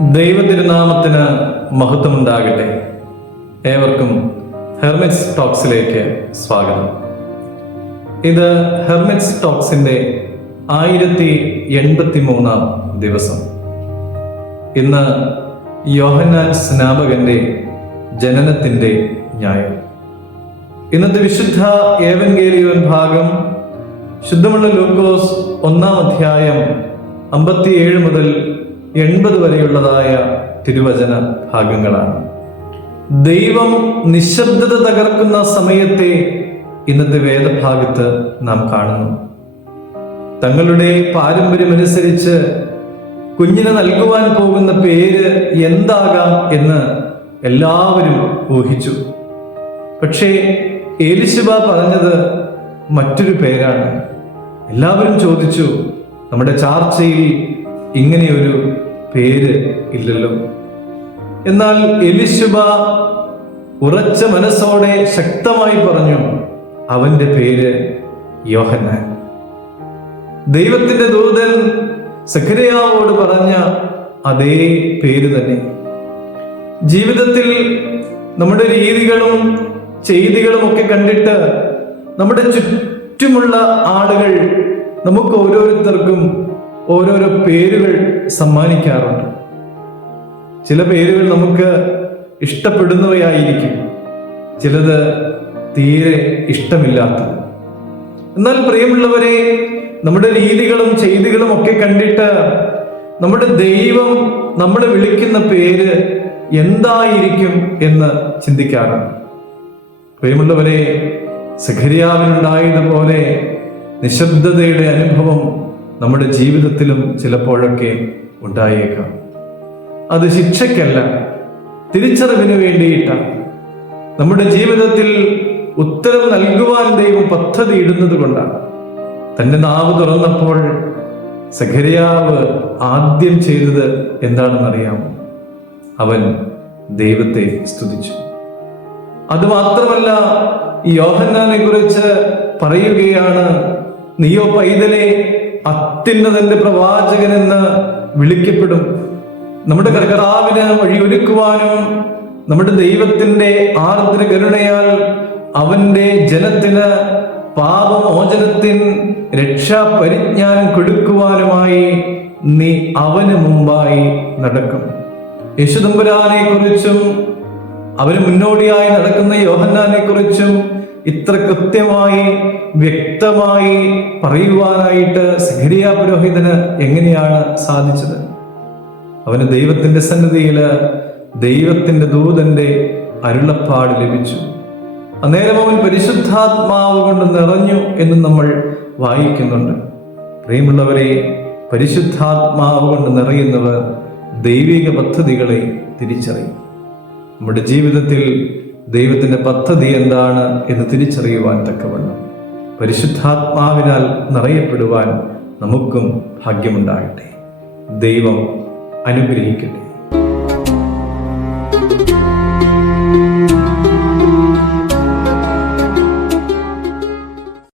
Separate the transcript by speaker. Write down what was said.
Speaker 1: ദൈവതിരുനാമത്തിന് മഹത്വമുണ്ടാകട്ടെ. ഏവർക്കും ഹെർമിറ്റ്സ് ടോക്സിലേക്ക് സ്വാഗതം. ഇത് ഹെർമിറ്റ്സ് ടോക്സിന്റെ ആയിരത്തി എൺപത്തി മൂന്നാം ദിവസം. ഇന്ന് യോഹന്നാൻ സ്നാപകന്റെ ജനനത്തിന്റെ ന്യായം ഇന്നത്തെ വിശുദ്ധ ഏവൻഗേലിയോൻ ഭാഗം ശുദ്ധമുള്ള ലൂക്കോസ് ഒന്നാം അധ്യായം അമ്പത്തിയേഴ് മുതൽ എൺപത് വരെയുള്ളതായ തിരുവചന ഭാഗങ്ങളാണ്. ദൈവം നിശബ്ദത തകർക്കുന്ന സമയത്തെ ഇന്നത്തെ വേദഭാഗത്ത് നാം കാണുന്നു. തങ്ങളുടെ പാരമ്പര്യമനുസരിച്ച് കുഞ്ഞിന് നൽകുവാൻ പോകുന്ന പേര് എന്താകാം എന്ന് എല്ലാവരും ഊഹിച്ചു. പക്ഷേ ഏലിശുബ പറഞ്ഞത് മറ്റൊരു പേരാണ്. എല്ലാവരും ചോദിച്ചു നമ്മുടെ ചാർച്ചയിൽ ഇങ്ങനെയൊരു പേര് ഇല്ലല്ലോ. എന്നാൽ എലിശുബ ഉറച്ച മനസ്സോടെ ശക്തമായി പറഞ്ഞു അവന്റെ പേര് യോഹന്നാൻ. ദൈവത്തിന്റെ ദൂതൻ സഖരയാവോട് പറഞ്ഞ അതേ പേര് തന്നെ. ജീവിതത്തിൽ നമ്മുടെ രീതികളും ചെയ്തികളും ഒക്കെ കണ്ടിട്ട് നമ്മുടെ ചുറ്റുമുള്ള ആളുകൾ നമുക്ക് ഓരോരുത്തർക്കും ഓരോരോ പേരുകൾ സമ്മാനിക്കാറുണ്ട്. ചില പേരുകൾ നമുക്ക് ഇഷ്ടപ്പെടുന്നവയായിരിക്കും ചിലത് തീരെ ഇഷ്ടമില്ലാത്തത് എന്നാൽ പ്രിയമുള്ളവരെ നമ്മുടെ രീതികളും ചെയ്തികളും ഒക്കെ കണ്ടിട്ട് നമ്മുടെ ദൈവം നമ്മൾ വിളിക്കുന്ന പേര് എന്തായിരിക്കും എന്ന് ചിന്തിക്കാറുണ്ട്. പ്രിയമുള്ളവരെ സഖരിയാവിനുണ്ടായതുപോലെ നിശബ്ദതയുടെ അനുഭവം നമ്മുടെ ജീവിതത്തിലും ചിലപ്പോഴൊക്കെ ഉണ്ടായേക്കാം. അത് ശിക്ഷയ്ക്കല്ല തിരിച്ചറിവിന് വേണ്ടിയിട്ടാണ് നമ്മുടെ ജീവിതത്തിൽ ഉത്തരം നൽകുവാൻ ദൈവം പദ്ധതി ഇടുന്നത് കൊണ്ടാണ് തന്റെ നാവ് തുറന്നപ്പോൾ സഖരിയാവ് ആദ്യം ചെയ്തത് എന്താണെന്നറിയാമോ? അവൻ ദൈവത്തെ സ്തുതിച്ചു. അതുമാത്രമല്ല ഈ യോഹന്നാനെ കുറിച്ച് പറയുകയാണ് നീയോ പൈതലെ അത്യുന്നതന്റെ പ്രവാചകൻ എന്ന് വിളിക്കപ്പെടും. നമ്മുടെ കർത്താവിന് വഴിയൊരുക്കുവാനും നമ്മുടെ ദൈവത്തിന്റെ ആർദ്ര കരുണയാൽ അവന്റെ ജനത്തിന് പാപമോചനത്തിൻ രക്ഷാ പരിജ്ഞാനം കൊടുക്കുവാനുമായി നീ അവന് മുമ്പായി നടക്കും. യേശുദമ്പുരാനെ കുറിച്ചും അവന് മുന്നോടിയായി നടക്കുന്ന യോഹന്നാനെ കുറിച്ചും ഇത്ര കൃത്യമായി വ്യക്തമായി പറയുവാനായിട്ട് സഹരിയ പുരോഹിതന് എങ്ങനെയാണ് സാധിച്ചത്? അവന് ദൈവത്തിന്റെ സന്നിധിയിൽ ദൈവത്തിന്റെ ദൂതന്റെ അരുളപ്പാട് ലഭിച്ചു. അന്നേരം അവൻ പരിശുദ്ധാത്മാവ് കൊണ്ട് നിറഞ്ഞു എന്ന് നമ്മൾ വായിക്കുന്നുണ്ട്. പ്രിയമുള്ളവരെ പരിശുദ്ധാത്മാവ് കൊണ്ട് നിറയുന്നവർ ദൈവിക പദ്ധതികളെ തിരിച്ചറിയും. നമ്മുടെ ജീവിതത്തിൽ ദൈവത്തിന്റെ പദ്ധതി എന്താണ് എന്ന് തിരിച്ചറിയുവാൻ തക്കവണ്ണം പരിശുദ്ധാത്മാവിനാൽ നിറയപ്പെടുവാൻ നമുക്കും ഭാഗ്യമുണ്ടാകട്ടെ. ദൈവം അനുഗ്രഹിക്കട്ടെ.